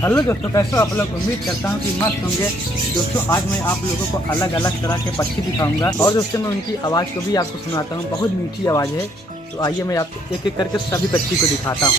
हेलो दोस्तों, कैसे हो आप लोग। उम्मीद करता हूँ कि मस्त होंगे। दोस्तों आज मैं आप लोगों को अलग अलग तरह के पक्षी दिखाऊंगा और दोस्तों मैं उनकी आवाज़ को भी आपको सुनाता हूँ। बहुत मीठी आवाज़ है। तो आइए मैं आपको एक एक करके सभी पक्षी को दिखाता हूँ।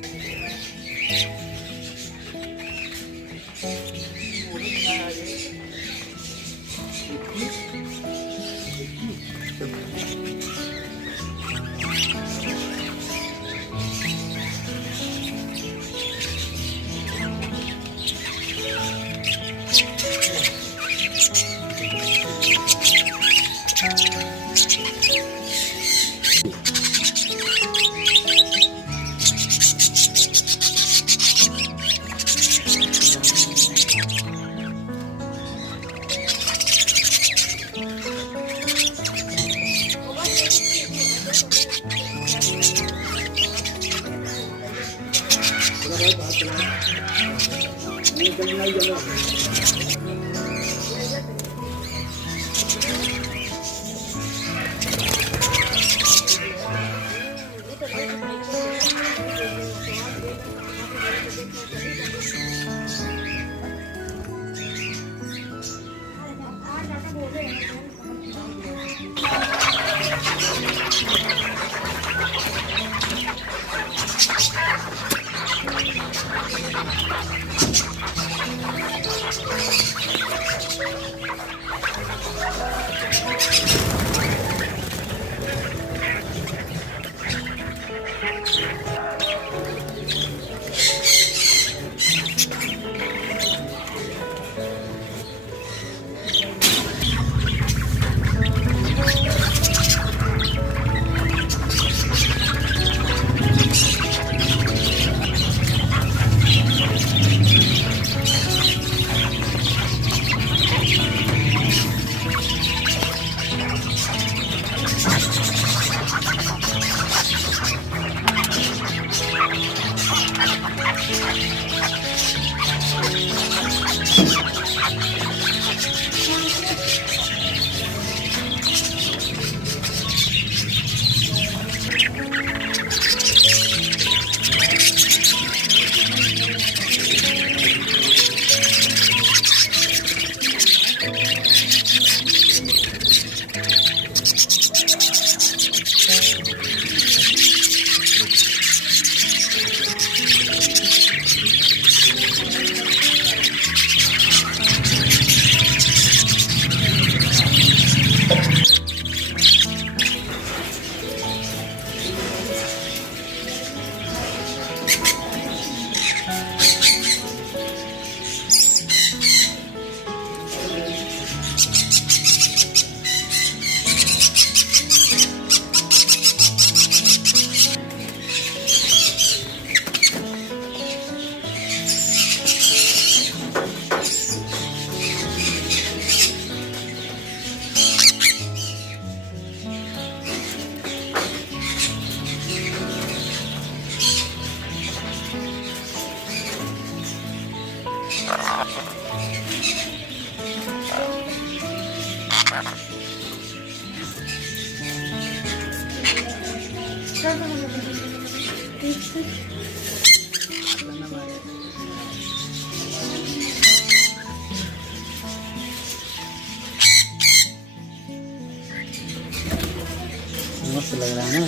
मस्त लग रहा है ना।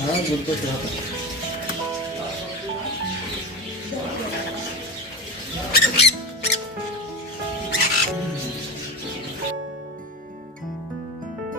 हाँ बिल्कुल।